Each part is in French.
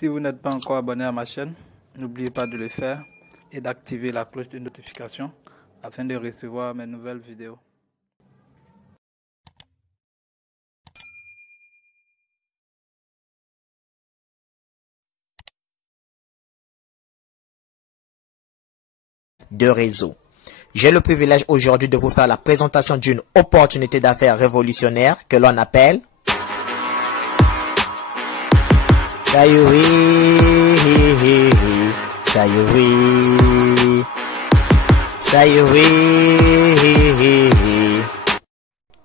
Si vous n'êtes pas encore abonné à ma chaîne, n'oubliez pas de le faire et d'activer la cloche de notification afin de recevoir mes nouvelles vidéos. De réseau. J'ai le privilège aujourd'hui de vous faire la présentation d'une opportunité d'affaires révolutionnaire que l'on appelle Sayuri. Sayuri. Sayuri.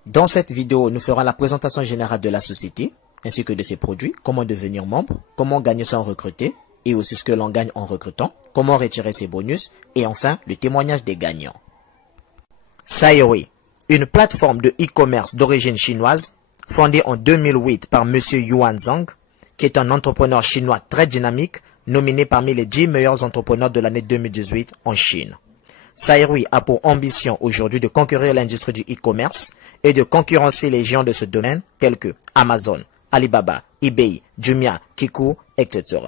Dans cette vidéo, nous ferons la présentation générale de la société ainsi que de ses produits, comment devenir membre, comment gagner sans recruter et aussi ce que l'on gagne en recrutant, comment retirer ses bonus et enfin le témoignage des gagnants. Sayuri, une plateforme de e-commerce d'origine chinoise fondée en 2008 par Monsieur Yuan Zhang, qui est un entrepreneur chinois très dynamique, nominé parmi les 10 meilleurs entrepreneurs de l'année 2018 en Chine. Sayuri a pour ambition aujourd'hui de conquérir l'industrie du e-commerce et de concurrencer les géants de ce domaine tels que Amazon, Alibaba, eBay, Jumia, Kiku, etc.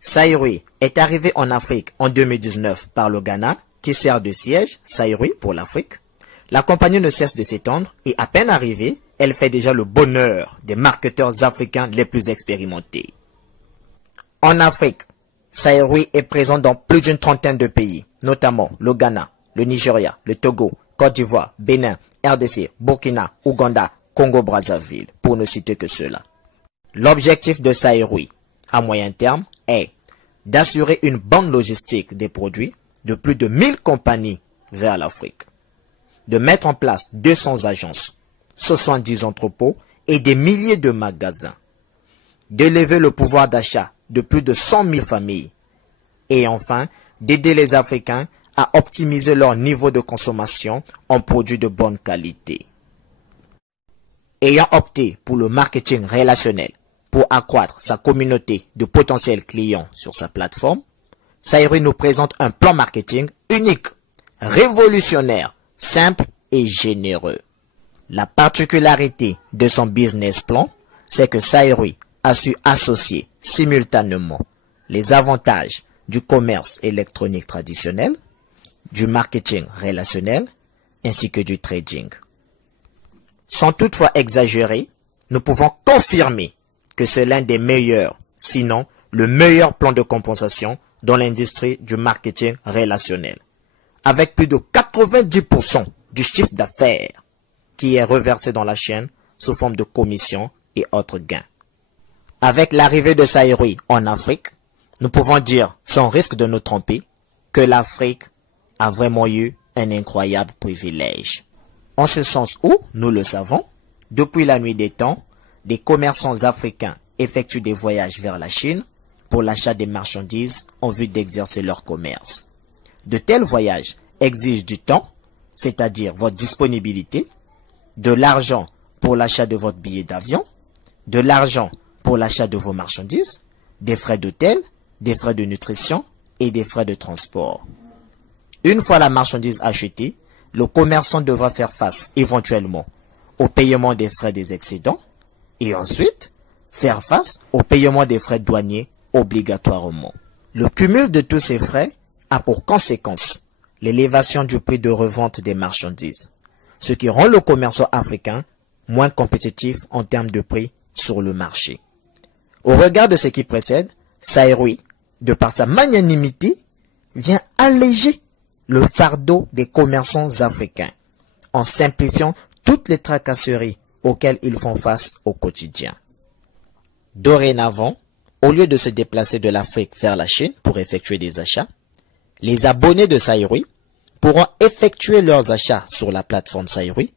Sayuri est arrivé en Afrique en 2019 par le Ghana, qui sert de siège, Sayuri pour l'Afrique. La compagnie ne cesse de s'étendre et à peine arrivée, elle fait déjà le bonheur des marketeurs africains les plus expérimentés. En Afrique, Sayuri est présent dans plus d'une trentaine de pays, notamment le Ghana, le Nigeria, le Togo, Côte d'Ivoire, Bénin, RDC, Burkina, Ouganda, Congo-Brazzaville, pour ne citer que cela. L'objectif de Sayuri, à moyen terme, est d'assurer une bonne logistique des produits de plus de 1000 compagnies vers l'Afrique, de mettre en place 200 agences, 70 entrepôts et des milliers de magasins, d'élever le pouvoir d'achat de plus de 100 000 familles et enfin d'aider les Africains à optimiser leur niveau de consommation en produits de bonne qualité. Ayant opté pour le marketing relationnel pour accroître sa communauté de potentiels clients sur sa plateforme, Sayuri nous présente un plan marketing unique, révolutionnaire, simple et généreux. La particularité de son business plan, c'est que Sayuri a su associer simultanément les avantages du commerce électronique traditionnel, du marketing relationnel, ainsi que du trading. Sans toutefois exagérer, nous pouvons confirmer que c'est l'un des meilleurs, sinon le meilleur plan de compensation dans l'industrie du marketing relationnel, avec plus de 90% du chiffre d'affaires qui est reversé dans la chaîne sous forme de commissions et autres gains. Avec l'arrivée de Sayuri en Afrique, nous pouvons dire, sans risque de nous tromper, que l'Afrique a vraiment eu un incroyable privilège. En ce sens où, nous le savons, depuis la nuit des temps, des commerçants africains effectuent des voyages vers la Chine pour l'achat des marchandises en vue d'exercer leur commerce. De tels voyages exigent du temps, c'est-à-dire votre disponibilité, de l'argent pour l'achat de votre billet d'avion, de l'argent pour l'achat de vos marchandises, des frais d'hôtel, des frais de nutrition et des frais de transport. Une fois la marchandise achetée, le commerçant devra faire face éventuellement au paiement des frais des excédents et ensuite faire face au paiement des frais douaniers obligatoirement. Le cumul de tous ces frais a pour conséquence l'élévation du prix de revente des marchandises, ce qui rend le commerçant africain moins compétitif en termes de prix sur le marché. Au regard de ce qui précède, Sayuri, de par sa magnanimité, vient alléger le fardeau des commerçants africains en simplifiant toutes les tracasseries auxquelles ils font face au quotidien. Dorénavant, au lieu de se déplacer de l'Afrique vers la Chine pour effectuer des achats, les abonnés de Sayuri pourront effectuer leurs achats sur la plateforme Sayuri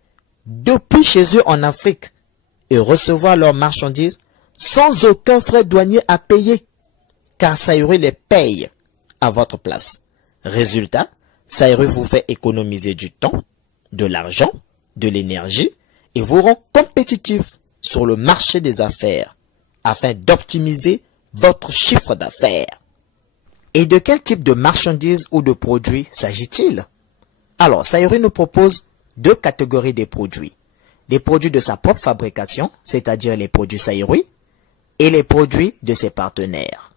depuis chez eux en Afrique et recevoir leurs marchandises sans aucun frais douanier à payer, car Sayuri les paye à votre place. Résultat, Sayuri vous fait économiser du temps, de l'argent, de l'énergie et vous rend compétitif sur le marché des affaires afin d'optimiser votre chiffre d'affaires. Et de quel type de marchandises ou de produits s'agit-il? Alors, Sayuri nous propose deux catégories de produits. Les produits de sa propre fabrication, c'est-à-dire les produits Sayuri, et les produits de ses partenaires.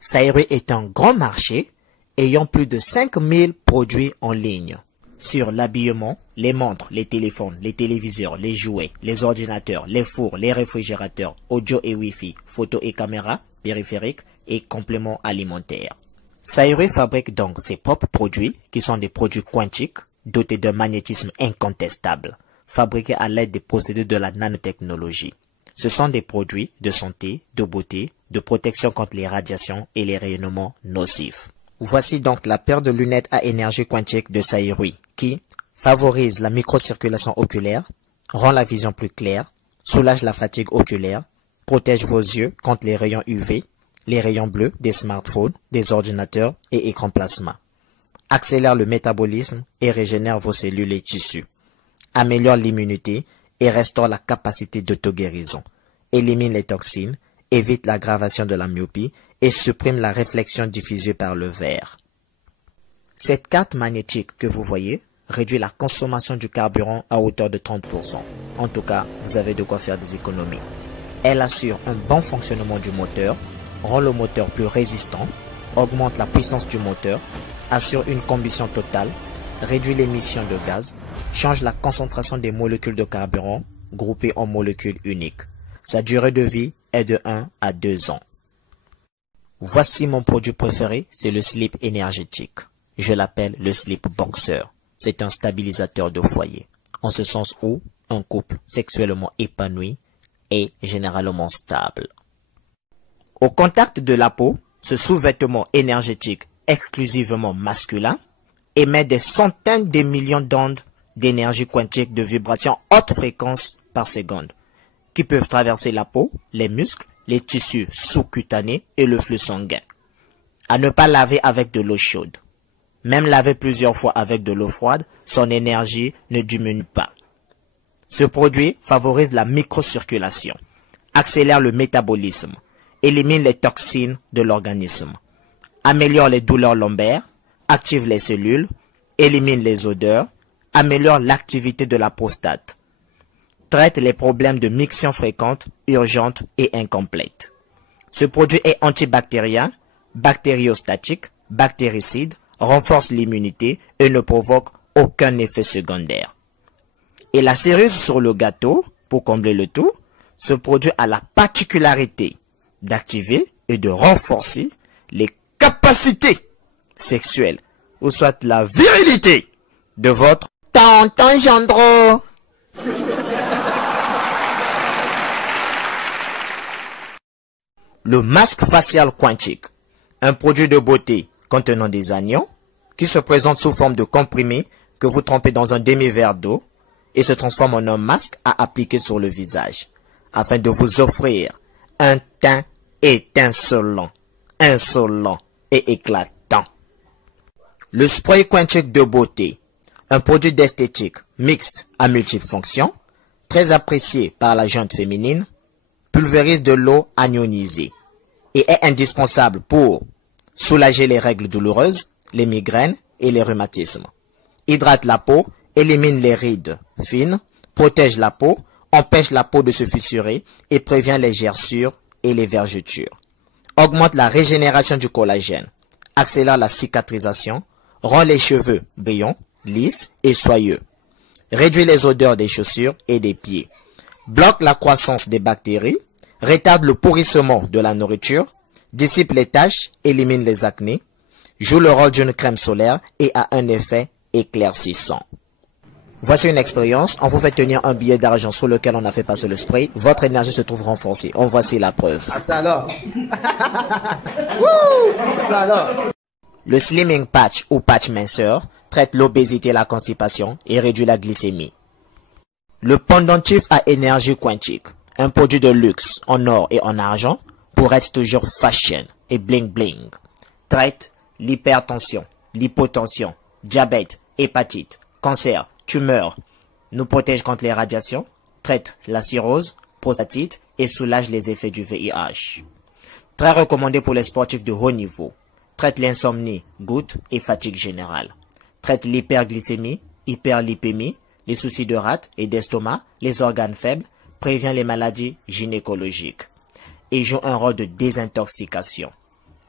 Sairui est un grand marché ayant plus de 5000 produits en ligne. Sur l'habillement, les montres, les téléphones, les téléviseurs, les jouets, les ordinateurs, les fours, les réfrigérateurs, audio et Wi-Fi, photos et caméras, périphériques et compléments alimentaires. Sairui fabrique donc ses propres produits qui sont des produits quantiques dotés d'un magnétisme incontestable, fabriqués à l'aide des procédés de la nanotechnologie. Ce sont des produits de santé, de beauté, de protection contre les radiations et les rayonnements nocifs. Voici donc la paire de lunettes à énergie quantique de Sairui qui favorise la microcirculation oculaire, rend la vision plus claire, soulage la fatigue oculaire, protège vos yeux contre les rayons UV, les rayons bleus des smartphones, des ordinateurs et écrans plasma, accélère le métabolisme et régénère vos cellules et tissus, améliore l'immunité et restaure la capacité d'auto-guérison, élimine les toxines, évite l'aggravation de la myopie et supprime la réflexion diffusée par le verre. Cette carte magnétique que vous voyez réduit la consommation du carburant à hauteur de 30%. En tout cas, vous avez de quoi faire des économies. Elle assure un bon fonctionnement du moteur, rend le moteur plus résistant, augmente la puissance du moteur, assure une combustion totale, réduit l'émission de gaz, change la concentration des molécules de carburant groupées en molécules uniques. Sa durée de vie est de 1 à 2 ans. Voici mon produit préféré, c'est le slip énergétique. Je l'appelle le slip boxer. C'est un stabilisateur de foyer. En ce sens où un couple sexuellement épanoui est généralement stable. Au contact de la peau, ce sous-vêtement énergétique exclusivement masculin émet des centaines de millions d'ondes d'énergie quantique de vibrations haute fréquence par seconde, qui peuvent traverser la peau, les muscles, les tissus sous-cutanés et le flux sanguin. À ne pas laver avec de l'eau chaude. Même laver plusieurs fois avec de l'eau froide, son énergie ne diminue pas. Ce produit favorise la microcirculation, accélère le métabolisme, élimine les toxines de l'organisme, améliore les douleurs lombaires, active les cellules, élimine les odeurs, améliore l'activité de la prostate, traite les problèmes de miction fréquente, urgente et incomplète. Ce produit est antibactérien, bactériostatique, bactéricide, renforce l'immunité et ne provoque aucun effet secondaire. Et la cerise sur le gâteau, pour combler le tout, ce produit a la particularité d'activer et de renforcer les capacités sexuelles, ou soit la virilité de votre tonton Gendreau. Le masque facial quantique, un produit de beauté contenant des anions qui se présente sous forme de comprimé que vous trempez dans un demi-verre d'eau et se transforme en un masque à appliquer sur le visage afin de vous offrir un teint étincelant, insolent et éclatant. Le spray quantique de beauté, un produit d'esthétique mixte à multiples fonctions, très apprécié par la gente féminine, pulvérise de l'eau ionisée et est indispensable pour soulager les règles douloureuses, les migraines et les rhumatismes. Hydrate la peau, élimine les rides fines, protège la peau, empêche la peau de se fissurer et prévient les gerçures et les vergetures. Augmente la régénération du collagène, accélère la cicatrisation, rend les cheveux brillants, lisses et soyeux. Réduit les odeurs des chaussures et des pieds. Bloque la croissance des bactéries, retarde le pourrissement de la nourriture, dissipe les taches, élimine les acnés, joue le rôle d'une crème solaire et a un effet éclaircissant. Voici une expérience. On vous fait tenir un billet d'argent sur lequel on a fait passer le spray. Votre énergie se trouve renforcée. En voici la preuve. Ah, ça alors. Ça alors. Le slimming patch ou patch minceur traite l'obésité et la constipation et réduit la glycémie. Le pendentif à énergie quantique, un produit de luxe en or et en argent pour être toujours fashion et bling bling, traite l'hypertension, l'hypotension, diabète, hépatite, cancer, tumeur, nous protège contre les radiations, traite la cirrhose, prostatite et soulage les effets du VIH. Très recommandé pour les sportifs de haut niveau, traite l'insomnie, goutte et fatigue générale, traite l'hyperglycémie, hyperlipémie, les soucis de rate et d'estomac, les organes faibles, prévient les maladies gynécologiques. et joue un rôle de désintoxication.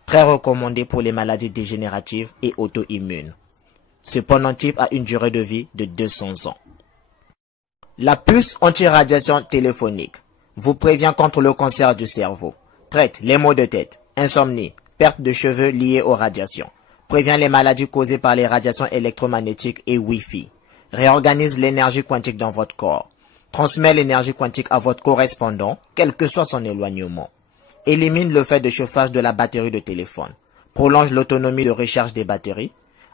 Très recommandé pour les maladies dégénératives et auto-immunes. Ce pendentif a une durée de vie de 200 ans. La puce anti-radiation téléphonique vous prévient contre le cancer du cerveau, traite les maux de tête, insomnie, perte de cheveux liés aux radiations, prévient les maladies causées par les radiations électromagnétiques et Wi-Fi, réorganise l'énergie quantique dans votre corps, transmet l'énergie quantique à votre correspondant, quel que soit son éloignement, élimine le fait de chauffage de la batterie de téléphone, prolonge l'autonomie de recharge des batteries,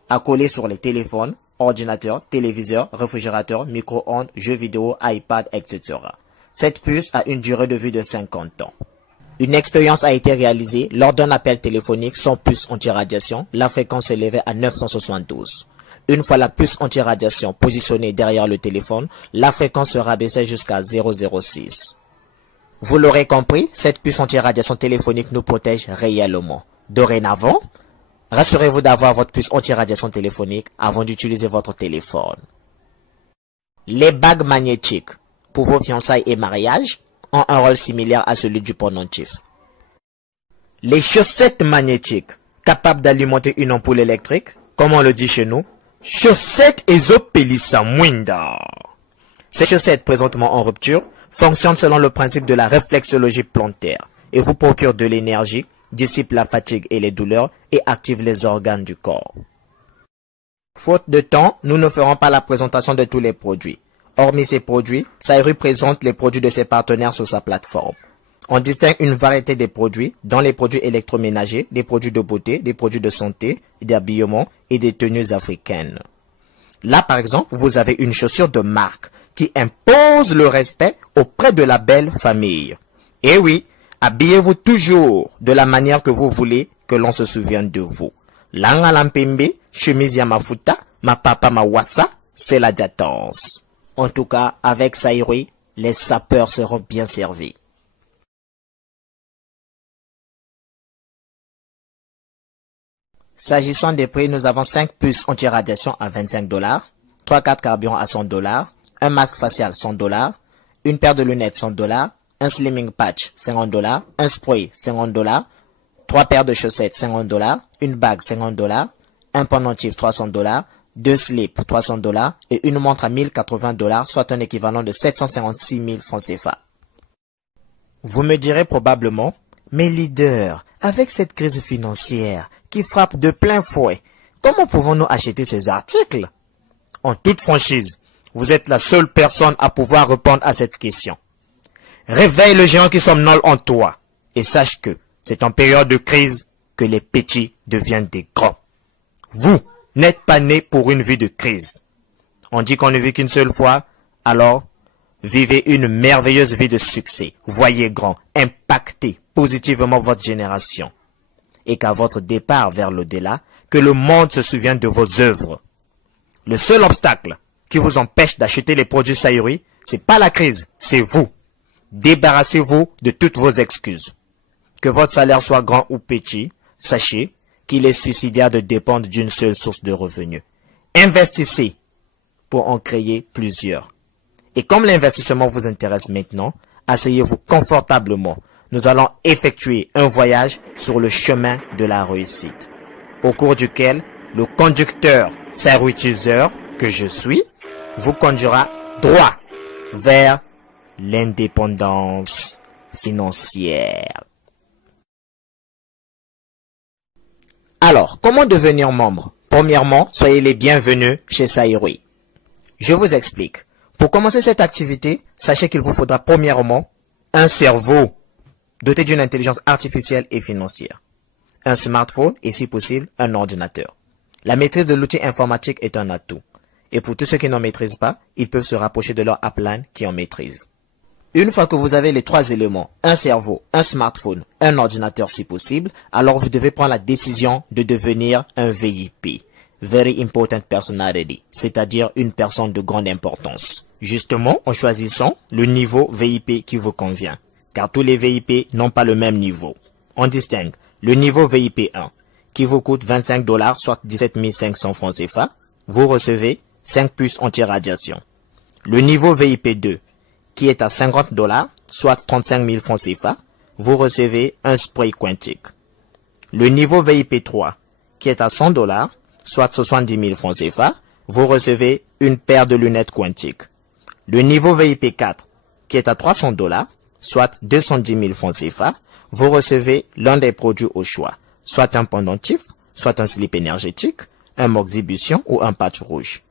accolée sur les téléphones, ordinateurs, téléviseurs, réfrigérateurs, micro-ondes, jeux vidéo, iPad, etc. Cette puce a une durée de vie de 50 ans. Une expérience a été réalisée lors d'un appel téléphonique sans puce anti-radiation. La fréquence s'élevait à 972. Une fois la puce anti-radiation positionnée derrière le téléphone, la fréquence se rabaissait jusqu'à 006. Vous l'aurez compris, cette puce anti-radiation téléphonique nous protège réellement. Dorénavant, rassurez-vous d'avoir votre puce anti-radiation téléphonique avant d'utiliser votre téléphone. Les bagues magnétiques pour vos fiançailles et mariages ont un rôle similaire à celui du pendentif. Les chaussettes magnétiques, capables d'alimenter une ampoule électrique, comme on le dit chez nous, chaussettes Ezopelissa Mwinda. Ces chaussettes présentement en rupture fonctionnent selon le principe de la réflexologie plantaire et vous procurent de l'énergie, dissipent la fatigue et les douleurs et activent les organes du corps. Faute de temps, nous ne ferons pas la présentation de tous les produits. Hormis ces produits, Saïru présente les produits de ses partenaires sur sa plateforme. On distingue une variété des produits, dont les produits électroménagers, des produits de beauté, des produits de santé, d'habillement et des tenues africaines. Là, par exemple, vous avez une chaussure de marque qui impose le respect auprès de la belle famille. Et oui, habillez-vous toujours de la manière que vous voulez que l'on se souvienne de vous. Langa lampembe, chemise yamafuta, ma papa ma wassa, c'est la jatance. En tout cas, avec Saïru, les sapeurs seront bien servis. S'agissant des prix, nous avons 5 puces anti-radiation à $25, 3 cartes carburant à $100, un masque facial $100, une paire de lunettes $100, un slimming patch $50, un spray $50, 3 paires de chaussettes $50, une bague $50, un pendentif $300, 2 slips $300 et une montre à $1080, soit un équivalent de 756 000 francs CFA. Vous me direz probablement, mais leader, avec cette crise financière qui frappe de plein fouet, comment pouvons-nous acheter ces articles? En toute franchise, vous êtes la seule personne à pouvoir répondre à cette question. Réveille le géant qui somnole en toi et sache que c'est en période de crise que les petits deviennent des grands. Vous n'êtes pas né pour une vie de crise. On dit qu'on ne vit qu'une seule fois, alors vivez une merveilleuse vie de succès. Voyez grand, impactez positivement votre génération. Et qu'à votre départ vers l'au-delà, que le monde se souvienne de vos œuvres. Le seul obstacle qui vous empêche d'acheter les produits Saïru, c'est pas la crise, c'est vous. Débarrassez-vous de toutes vos excuses. Que votre salaire soit grand ou petit, sachez qu'il est suicidaire de dépendre d'une seule source de revenus. Investissez pour en créer plusieurs. Et comme l'investissement vous intéresse maintenant, asseyez-vous confortablement. Nous allons effectuer un voyage sur le chemin de la réussite, au cours duquel le conducteur Saïrutiseur que je suis vous conduira droit vers l'indépendance financière. Alors, comment devenir membre? Premièrement, soyez les bienvenus chez Saïru. Je vous explique. Pour commencer cette activité, sachez qu'il vous faudra premièrement un cerveau doté d'une intelligence artificielle et financière, un smartphone et si possible un ordinateur. La maîtrise de l'outil informatique est un atout. Et pour tous ceux qui n'en maîtrisent pas, ils peuvent se rapprocher de leur upline qui en maîtrise. Une fois que vous avez les 3 éléments, un cerveau, un smartphone, un ordinateur si possible, alors vous devez prendre la décision de devenir un VIP. Very Important Personality, c'est-à-dire une personne de grande importance. Justement, en choisissant le niveau VIP qui vous convient, car tous les VIP n'ont pas le même niveau. On distingue le niveau VIP 1, qui vous coûte $25, soit 17 500 francs CFA. Vous recevez 5 puces anti-radiation. Le niveau VIP 2, qui est à $50, soit 35 000 francs CFA, vous recevez un spray Quantic. Le niveau VIP 3, qui est à 100 $, soit 70 000 francs CFA, vous recevez une paire de lunettes Quantic. Le niveau VIP 4, qui est à 300 $, soit 210 000 francs CFA, vous recevez l'un des produits au choix, soit un pendentif, soit un slip énergétique, un moxibution ou un patch rouge.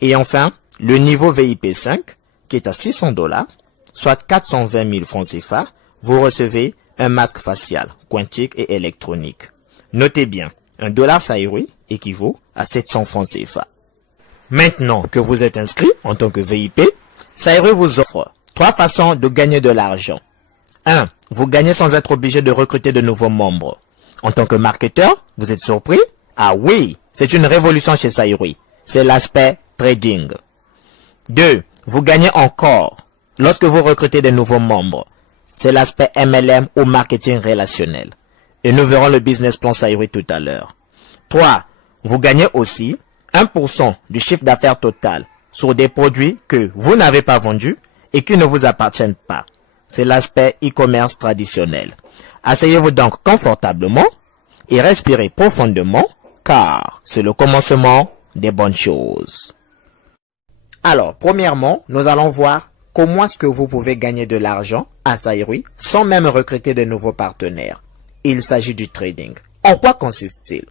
Et enfin, le niveau VIP 5, qui est à 600 $, soit 420 000 francs CFA, vous recevez un masque facial, quantique et électronique. Notez bien, $1 Saïroui équivaut à 700 francs CFA. Maintenant que vous êtes inscrit en tant que VIP, Saïroui vous offre 3 façons de gagner de l'argent. 1. Vous gagnez sans être obligé de recruter de nouveaux membres. En tant que marketeur, vous êtes surpris? Ah oui, c'est une révolution chez Saïroui. C'est l'aspect trading. 2. Vous gagnez encore lorsque vous recrutez des nouveaux membres. C'est l'aspect MLM ou marketing relationnel. Et nous verrons le business plan Saïroui tout à l'heure. 3. Vous gagnez aussi 1% du chiffre d'affaires total sur des produits que vous n'avez pas vendus et qui ne vous appartiennent pas. C'est l'aspect e-commerce traditionnel. Asseyez-vous donc confortablement et respirez profondément car c'est le commencement des bonnes choses. Alors, premièrement, nous allons voir comment est-ce que vous pouvez gagner de l'argent à Saïroui sans même recruter de nouveaux partenaires. Il s'agit du trading. En quoi consiste-t-il?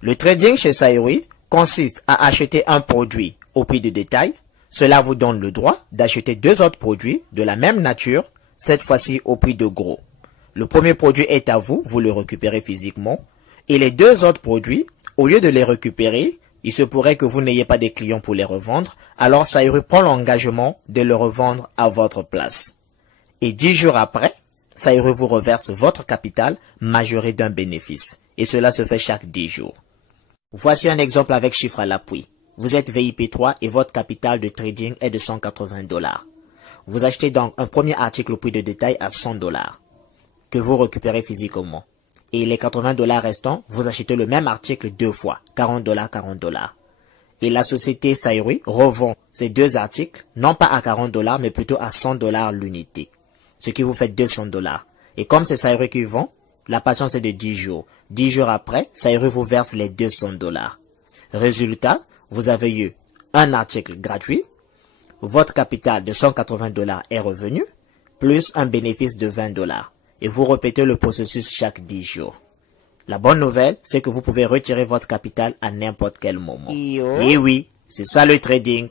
Le trading chez Saïroui consiste à acheter un produit au prix de détail. Cela vous donne le droit d'acheter 2 autres produits de la même nature, cette fois-ci au prix de gros. Le premier produit est à vous, vous le récupérez physiquement. Et les 2 autres produits, au lieu de les récupérer, il se pourrait que vous n'ayez pas de clients pour les revendre, alors Saïroui prend l'engagement de le revendre à votre place. Et 10 jours après, Saïroui vous reverse votre capital majoré d'un bénéfice. Et cela se fait chaque 10 jours. Voici un exemple avec chiffre à l'appui. Vous êtes VIP 3 et votre capital de trading est de 180 $. Vous achetez donc un premier article au prix de détail à 100 $ que vous récupérez physiquement. Et les 80 $ restants, vous achetez le même article 2 fois, 40 $, 40 $. Et la société Saïroui revend ces 2 articles, non pas à 40 $, mais plutôt à 100 $ l'unité. Ce qui vous fait 200 $. Et comme c'est Saïroui qui vend, la patience est de 10 jours. 10 jours après, Saïroui vous verse les 200 $. Résultat, vous avez eu un article gratuit, votre capital de 180 $ est revenu, plus un bénéfice de 20 $. Et vous répétez le processus chaque 10 jours. La bonne nouvelle, c'est que vous pouvez retirer votre capital à n'importe quel moment. Et oui, c'est ça le trading.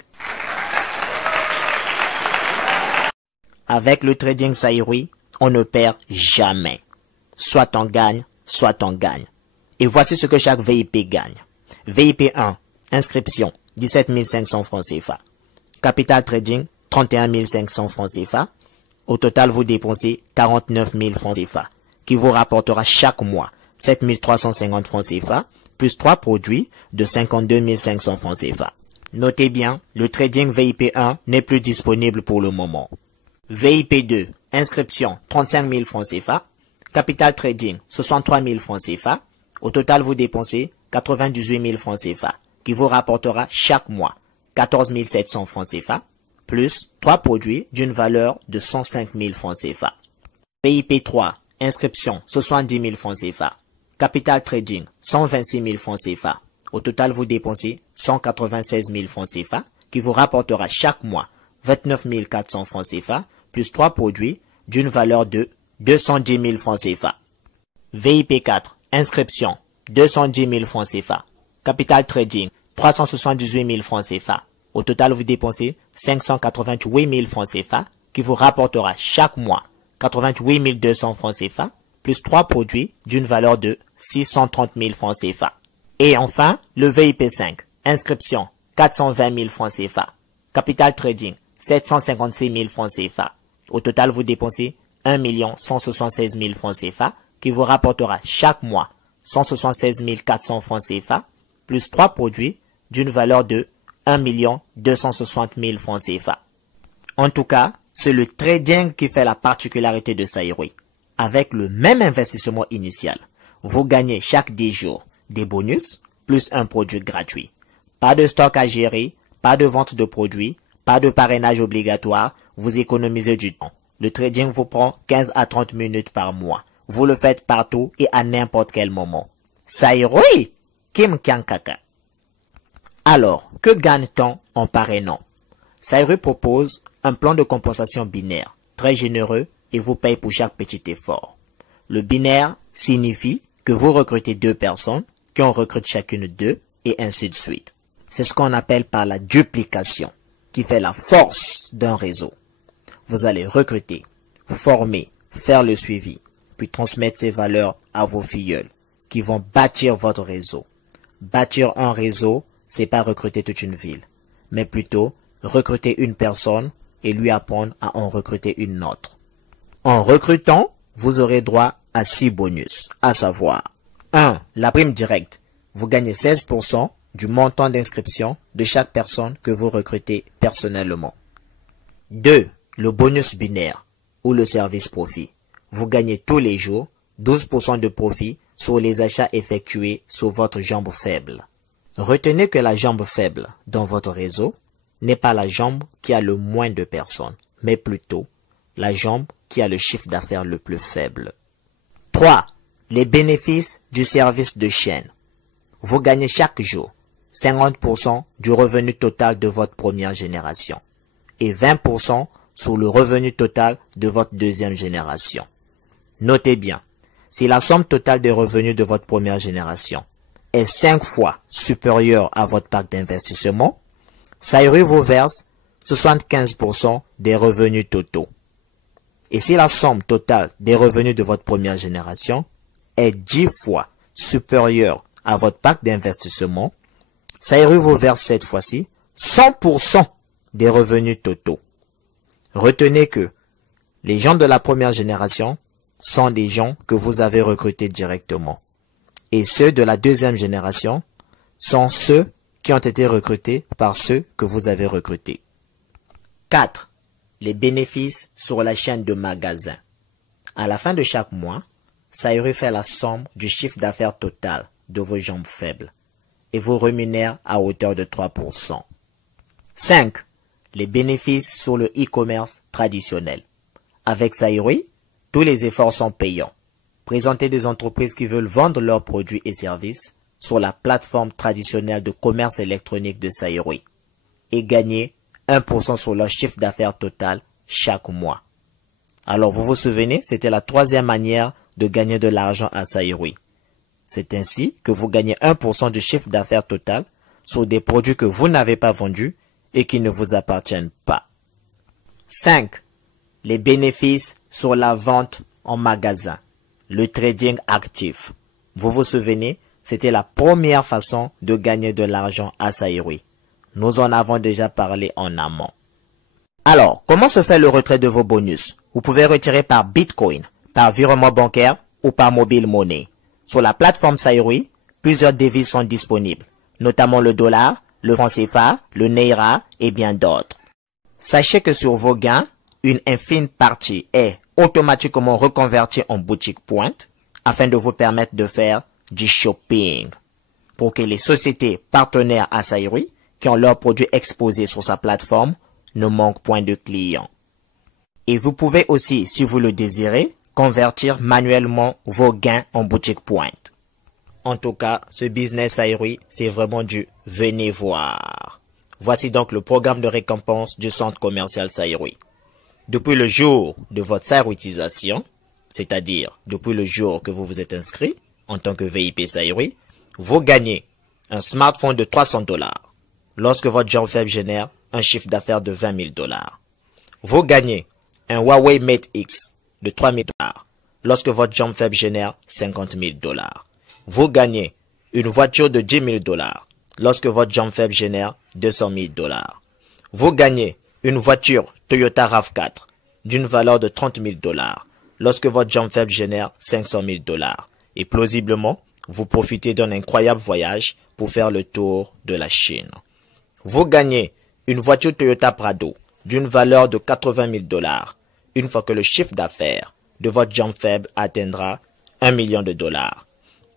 Avec le trading Saïroui, on ne perd jamais. Soit on gagne, soit on gagne. Et voici ce que chaque VIP gagne. VIP 1, inscription, 17 500 francs CFA. Capital trading, 31 500 francs CFA. Au total, vous dépensez 49 000 francs CFA, qui vous rapportera chaque mois 7 350 francs CFA, plus 3 produits de 52 500 francs CFA. Notez bien, le trading VIP 1 n'est plus disponible pour le moment. VIP 2, inscription, 35 000 francs CFA. Capital trading, 63 000 francs CFA. Au total, vous dépensez 98 000 francs CFA, qui vous rapportera chaque mois 14 700 francs CFA, plus 3 produits d'une valeur de 105 000 francs CFA. VIP 3, inscription, 70 000 francs CFA. Capital trading, 126 000 francs CFA. Au total, vous dépensez 196 000 francs CFA, qui vous rapportera chaque mois 29 400 francs CFA, plus 3 produits d'une valeur de 210 000 francs CFA. VIP 4, inscription, 210 000 francs CFA. Capital trading, 378 000 francs CFA. Au total, vous dépensez 588 000 francs CFA, qui vous rapportera chaque mois 88 200 francs CFA, plus 3 produits d'une valeur de 630 000 francs CFA. Et enfin, le VIP 5, inscription, 420 000 francs CFA. Capital trading, 756 000 francs CFA. Au total, vous dépensez 1 176 000 francs CFA, qui vous rapportera chaque mois 176 400 francs CFA, plus 3 produits d'une valeur de 1 260 000 francs CFA. En tout cas, c'est le trading qui fait la particularité de Saïroui. Avec le même investissement initial, vous gagnez chaque 10 jours des bonus plus un produit gratuit. Pas de stock à gérer, pas de vente de produits, pas de parrainage obligatoire, vous économisez du temps. Le trading vous prend 15 à 30 minutes par mois. Vous le faites partout et à n'importe quel moment. Sairui Kim Kyankaka. Alors, que gagne-t-on en parrainant? Sairui propose un plan de compensation binaire, très généreux et vous paye pour chaque petit effort. Le binaire signifie que vous recrutez 2 personnes, qui en recrutent chacune 2, et ainsi de suite. C'est ce qu'on appelle par la duplication, qui fait la force d'un réseau. Vous allez recruter, former, faire le suivi, puis transmettre ces valeurs à vos filleuls, qui vont bâtir votre réseau. Bâtir un réseau, c'est pas recruter toute une ville, mais plutôt recruter une personne et lui apprendre à en recruter une autre. En recrutant, vous aurez droit à 6 bonus, à savoir 1. La prime directe. Vous gagnez 16% du montant d'inscription de chaque personne que vous recrutez personnellement. 2. Le bonus binaire ou le service profit. Vous gagnez tous les jours 12% de profit sur les achats effectués sur votre jambe faible. Retenez que la jambe faible dans votre réseau n'est pas la jambe qui a le moins de personnes, mais plutôt la jambe qui a le chiffre d'affaires le plus faible. 3. Les bénéfices du service de chaîne. Vous gagnez chaque jour 50% du revenu total de votre première génération et 20% sur le revenu total de votre deuxième génération. Notez bien, si la somme totale des revenus de votre première génération est 5 fois supérieure à votre pack d'investissement, Sairui vous verse 75% des revenus totaux. Et si la somme totale des revenus de votre première génération est 10 fois supérieure à votre pack d'investissement, Sairui vous verse cette fois-ci 100% des revenus totaux. Retenez que les gens de la première génération sont des gens que vous avez recrutés directement. Et ceux de la deuxième génération sont ceux qui ont été recrutés par ceux que vous avez recrutés. 4. Les bénéfices sur la chaîne de magasins. À la fin de chaque mois, Sairui fait la somme du chiffre d'affaires total de vos jambes faibles et vous rémunère à hauteur de 3%. 5. Les bénéfices sur le e-commerce traditionnel. Avec Sairui, tous les efforts sont payants. Présentez des entreprises qui veulent vendre leurs produits et services sur la plateforme traditionnelle de commerce électronique de Sairui et gagnez 1% sur leur chiffre d'affaires total chaque mois. Alors vous vous souvenez, c'était la 3e manière de gagner de l'argent à Sairui. C'est ainsi que vous gagnez 1% du chiffre d'affaires total sur des produits que vous n'avez pas vendus et qui ne vous appartiennent pas. 5. Les bénéfices sur la vente en magasin. Le trading actif. Vous vous souvenez, c'était la première façon de gagner de l'argent à Sairui. Nous en avons déjà parlé en amont. Alors, comment se fait le retrait de vos bonus? Vous pouvez retirer par Bitcoin, par virement bancaire ou par mobile money. Sur la plateforme Sairui, plusieurs devises sont disponibles, notamment le dollar, le franc CFA, le Naira et bien d'autres. Sachez que sur vos gains, une infime partie est automatiquement reconvertie en boutique pointe afin de vous permettre de faire du shopping pour que les sociétés partenaires à Sairui qui ont leurs produits exposés sur sa plateforme ne manquent point de clients. Et vous pouvez aussi, si vous le désirez, convertir manuellement vos gains en boutique pointe. En tout cas, ce business Sairui, c'est vraiment du venez voir. Voici donc le programme de récompense du centre commercial Sairui. Depuis le jour de votre Sairuitisation, c'est-à-dire depuis le jour que vous vous êtes inscrit en tant que VIP Sairui, vous gagnez un smartphone de $300 lorsque votre jambe faible génère un chiffre d'affaires de $20,000. Vous gagnez un Huawei Mate X de $3,000 lorsque votre jambe faible génère $50,000. Vous gagnez une voiture de $10,000 lorsque votre jambe faible génère $200,000. Vous gagnez une voiture Toyota RAV4 d'une valeur de $30,000 lorsque votre jambe faible génère $500,000. Et plausiblement, vous profitez d'un incroyable voyage pour faire le tour de la Chine. Vous gagnez une voiture Toyota Prado d'une valeur de $80,000 une fois que le chiffre d'affaires de votre jambe faible atteindra $1 million.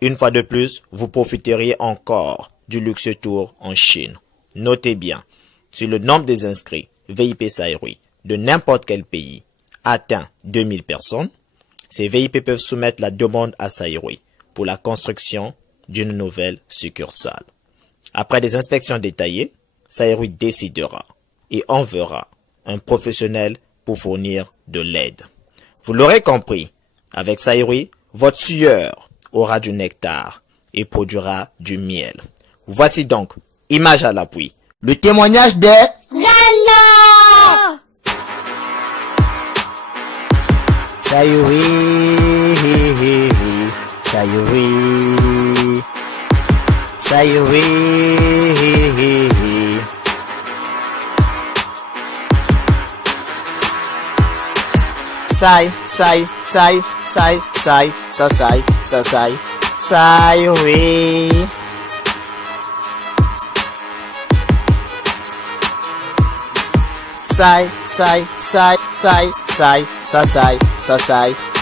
Une fois de plus, vous profiterez encore du luxueux tour en Chine. Notez bien, sur le nombre des inscrits VIP Sairui de n'importe quel pays, atteint 2000 personnes, ces VIP peuvent soumettre la demande à Saïroui pour la construction d'une nouvelle succursale. Après des inspections détaillées, Saïroui décidera et enverra un professionnel pour fournir de l'aide. Vous l'aurez compris, avec Saïroui, votre sueur aura du nectar et produira du miel. Voici donc, image à l'appui, le témoignage des Gala! Saïroui, Saïroui, Saïroui. Saïroui.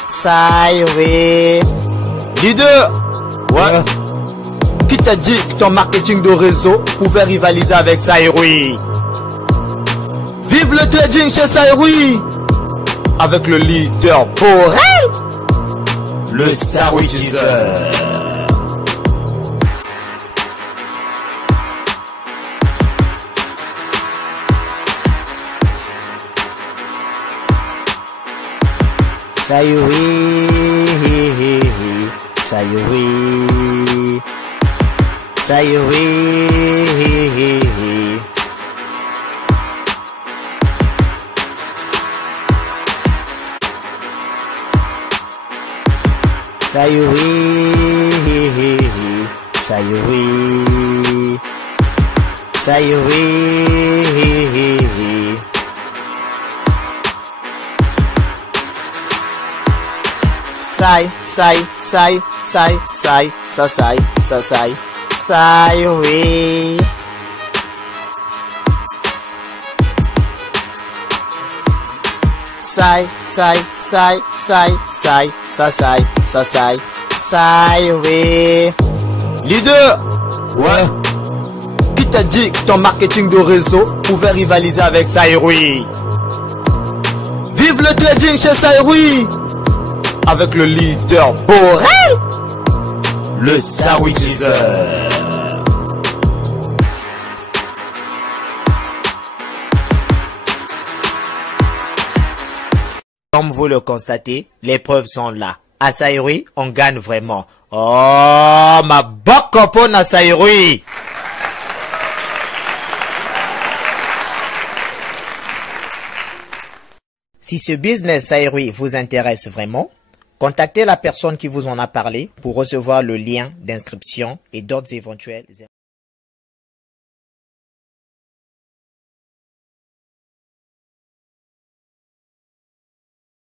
Saïroui. Leader! Ouais. Qui t'a dit que ton marketing de réseau pouvait rivaliser avec Saïroui? Vive le trading chez Saïroui! Avec le leader Borel, le Saïroui teaser. Saïroui, Saïroui, Saïroui. Saïroui, Saïroui, Saïroui. Saïroui. Saïroui. Leader! Ouais. Qui t'a dit que ton marketing de réseau pouvait rivaliser avec Saïroui? Vive le trading chez Saïroui! Avec le leader Borel, le Saïroui teaser. Comme vous le constatez, les preuves sont là. À Saïroui, on gagne vraiment. Oh, ma bonne copine à Saïroui. Si ce business Saïroui vous intéresse vraiment, contactez la personne qui vous en a parlé pour recevoir le lien d'inscription et d'autres éventuels